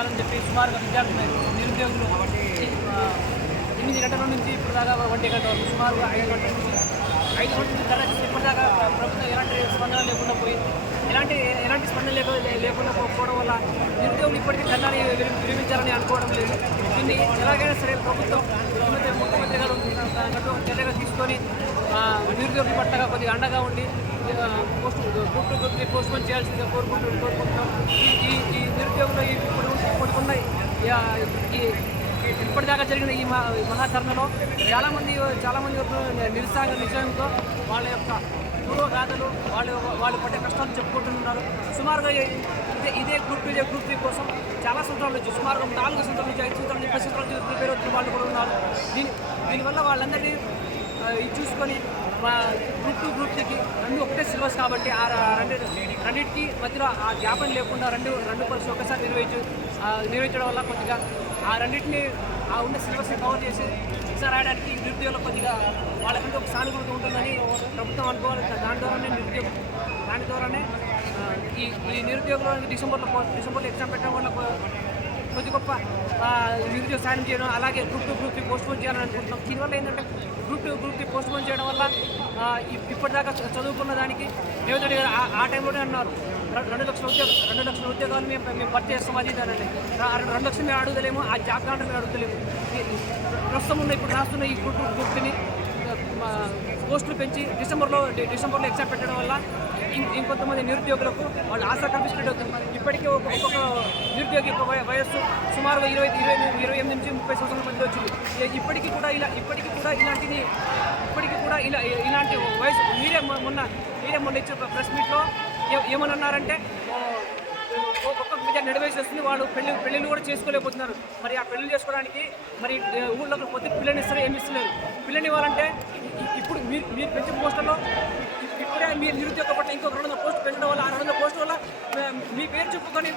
చేయాలని చెప్పి సుమారుగా విద్యార్థులు నిరుద్యోగులు 8 గంటల నుంచి ఇప్పుడు దాకా 1 గంట వరకు సుమారుగా 5 గంటల నుంచి తరగతి ఇప్పటిదాకా ప్రభుత్వం ఎలాంటి స్పందన లేకుండా పోయి ఎలాంటి స్పందన లేకుండా పోవడం వల్ల నిరుద్యోగులు ఇప్పటికీ ధర్నాన్ని విరమించాలని అనుకోవడం లేదు. దీన్ని ఎలాగైనా సరే ప్రభుత్వం ముఖ్యమంత్రి గారు చర్యగా తీసుకొని నిరుద్యోగుల పట్ల కొద్దిగా అండగా ఉండి పోస్ట్పోన్ చేయాల్సిందిగా కోరుకుంటున్నాం. ఈ నిరుద్యోగులు ఇప్పుడున్న ఇప్పటిదాకా జరిగిన ఈ మహాధర్నలో చాలామంది నిజంతో వాళ్ళ యొక్క పూర్వగాథలు వాళ్ళు పడ్డ కష్టాలు చెప్పుకుంటున్నారు. సుమారుగా ఇదే గ్రూప్ 2 గ్రూప్ 3 కోసం చాలా సంవత్సరాల నుంచి సుమారుగా 4 సంవత్సరాల నుంచి 5 సంవత్సరాల నుంచి 10 సంవత్సరాల నుంచి ప్రిపేర్ అవుతున్న వాళ్ళు కూడా ఉన్నారు. దీనివల్ల వాళ్ళందరినీ ఇది చూసుకొని గ్రూప్ 2 గ్రూప్ 3కి రెండు ఒకటే సిలబస్ కాబట్టి రెండింటికి మధ్యలో ఆ గ్యాపం లేకుండా రెండు పరీక్షలు ఒకసారి నిర్వహించడం వల్ల కొద్దిగా ఆ రెండింటిని ఉన్న సిలబస్ని కవర్ చేసి ఎగ్జామ్ రాయడానికి నిరుద్యోగులు కొద్దిగా వాళ్ళకంటే ఒక సానుకూలత ఉంటుందని ప్రభుత్వం అనుకోవాలి. దాని ద్వారానే ఈ నిరుద్యోగులు డిసెంబర్లో ఎగ్జామ్ పెట్టడం వల్ల కొద్ది గొప్ప నిరుద్యోగ సాయం చేయడం, అలాగే గ్రూప్ 2 గ్రూప్ 3 పోస్ట్పోన్ చేయాలని అనుకుంటున్నాం. దీనివల్ల ఏంటంటే గ్రూప్ 2 గ్రూప్ 3 పోస్ట్పోన్ చేయడం వల్ల ఇప్పటిదాకా చదువుకున్న దానికి రేవంత్ రెడ్డి గారు ఆ టైంలోనే అన్నారు 2 లక్షల ఉద్యోగాలు మేము భర్తీ చేస్తాం. అది ఇదానండి 2 లక్షలు మేము అడుగుతలేము, ఆ జాబ్ కాంట్రాక్ట్ మేము అడుగుతలేము. ప్రస్తుతం ఉన్న ఇప్పుడు రాస్తున్న ఈ గ్రూప్ 2 గ్రూప్ 3ని పోస్టులు పెంచి డిసెంబర్లో ఎగ్జామ్ పెట్టడం వల్ల ఇంకొంతమంది నిరుద్యోగులకు వాళ్ళు ఆశ కల్పించినట్టు అవుతుంది. ఇప్పటికీ ఒక్కొక్క నిరుద్యోగి యొక్క వయస్సు సుమారుగా 28 నుంచి 30 సంవత్సరాల మధ్య వచ్చింది. ఇప్పటికీ కూడా ఇలాంటి వయసు మీరే మొన్న ఇచ్చిన ప్రెస్ మీట్లో ఏమన్నారంటే ఒక్కొక్క మీద నెడవేసి వస్తుంది, వాళ్ళు పెళ్ళిళ్ళు కూడా చేసుకోలేకపోతున్నారు. మరి ఆ పెళ్లి చేసుకోవడానికి మరి ఊళ్ళో కొత్త పిల్లని ఇస్తారు, ఏమి ఇస్తున్నారు. పిల్లని ఇవ్వాలంటే ఇప్పుడు మీరు పెంచిన పోస్టుల్లో ఇప్పుడే మీరు నిరుద్యోగ పట్ల ఇంకొక 200 పోస్టులు పెంచడం వల్ల ఆ 200 పోస్టుల వల్ల మీ పేరు చెప్పుకొని